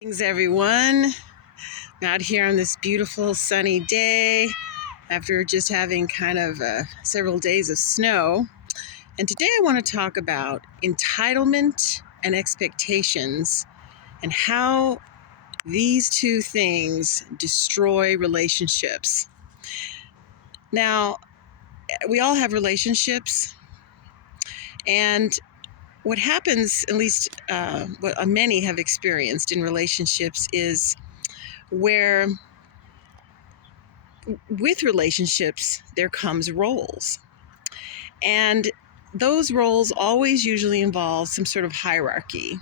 Greetings, everyone. I'm out here on this beautiful sunny day after just having kind of several days of snow. And today I want to talk about entitlement and expectations and how these two things destroy relationships. Now, we all have relationships, and what happens, at least what many have experienced in relationships, is where with relationships, there comes roles. And those roles always usually involve some sort of hierarchy.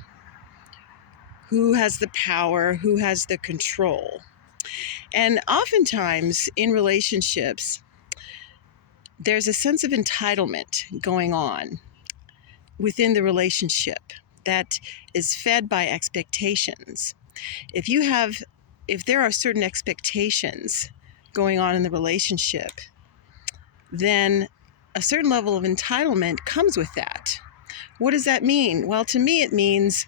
Who has the power? Who has the control? And oftentimes in relationships, there's a sense of entitlement going on within the relationship that is fed by expectations. If there are certain expectations going on in the relationship, then a certain level of entitlement comes with that. What does that mean? Well, to me, it means,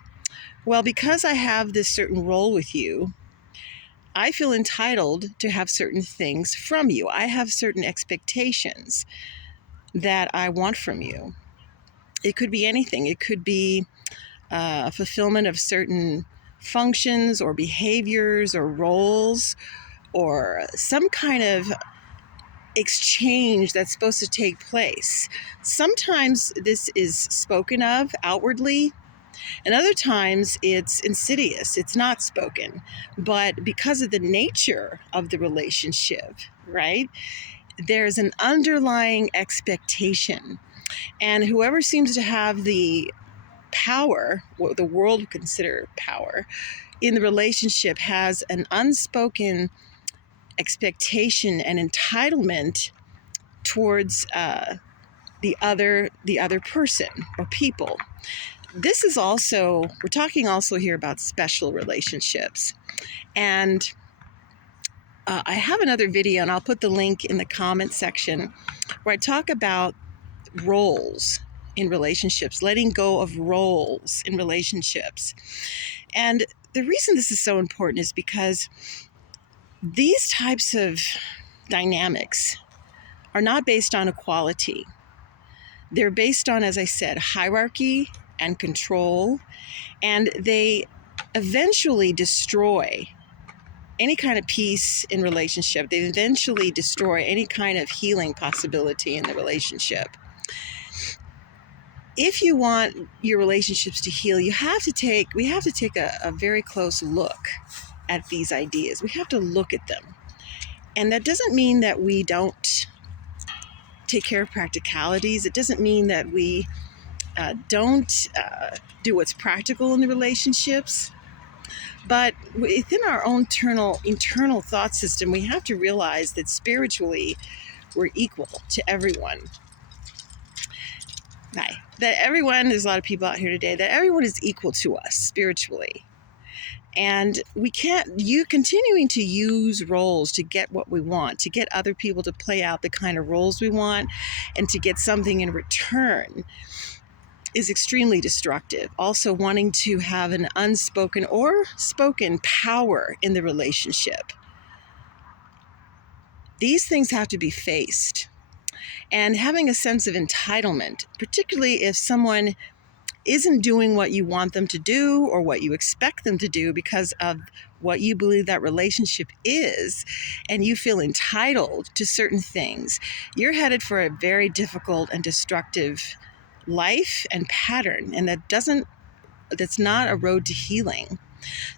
because I have this certain role with you, I feel entitled to have certain things from you. I have certain expectations that I want from you. It could be anything. It could be a fulfillment of certain functions or behaviors or roles or some kind of exchange that's supposed to take place. Sometimes this is spoken of outwardly, and other times it's insidious. It's not spoken, but because of the nature of the relationship, right? There's an underlying expectation, and whoever seems to have the power, what the world would consider power, in the relationship has an unspoken expectation and entitlement towards the other person or people. This is also, we're talking also here about special relationships. And I have another video, and I'll put the link in the comment section, where I talk about roles in relationships, letting go of roles in relationships. And the reason this is so important is because these types of dynamics are not based on equality. They're based on, as I said, hierarchy and control, and they eventually destroy any kind of peace in relationship. They eventually destroy any kind of healing possibility in the relationship. If you want your relationships to heal, we have to take a very close look at these ideas. We have to look at them. And that doesn't mean that we don't take care of practicalities. It doesn't mean that we don't do what's practical in the relationships. But within our own internal thought system, we have to realize that spiritually, we're equal to everyone. There's a lot of people out here today, that everyone is equal to us spiritually. And you continuing to use roles to get what we want, to get other people to play out the kind of roles we want, and to get something in return, is extremely destructive. Also, wanting to have an unspoken or spoken power in the relationship. These things have to be faced. And having a sense of entitlement, particularly if someone isn't doing what you want them to do or what you expect them to do because of what you believe that relationship is, and you feel entitled to certain things, you're headed for a very difficult and destructive life and pattern, and that's not a road to healing.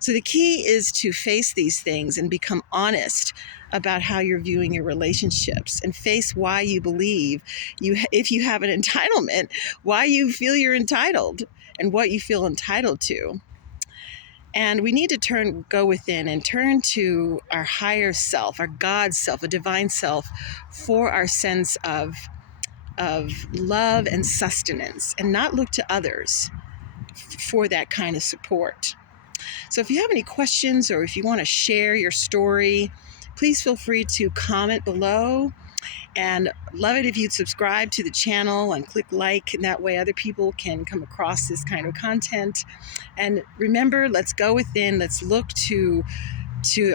So the key is to face these things and become honest about how you're viewing your relationships, and face why you believe if you have an entitlement, why you feel you're entitled and what you feel entitled to. And we need to go within and turn to our higher self, our God self, a divine self, for our sense of love and sustenance, and not look to others for that kind of support. So if you have any questions, or if you want to share your story, please feel free to comment below. And love it if you'd subscribe to the channel and click like, and that way other people can come across this kind of content. And remember, let's go within, let's look to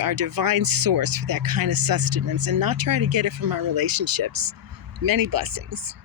our divine source for that kind of sustenance and not try to get it from our relationships. Many blessings.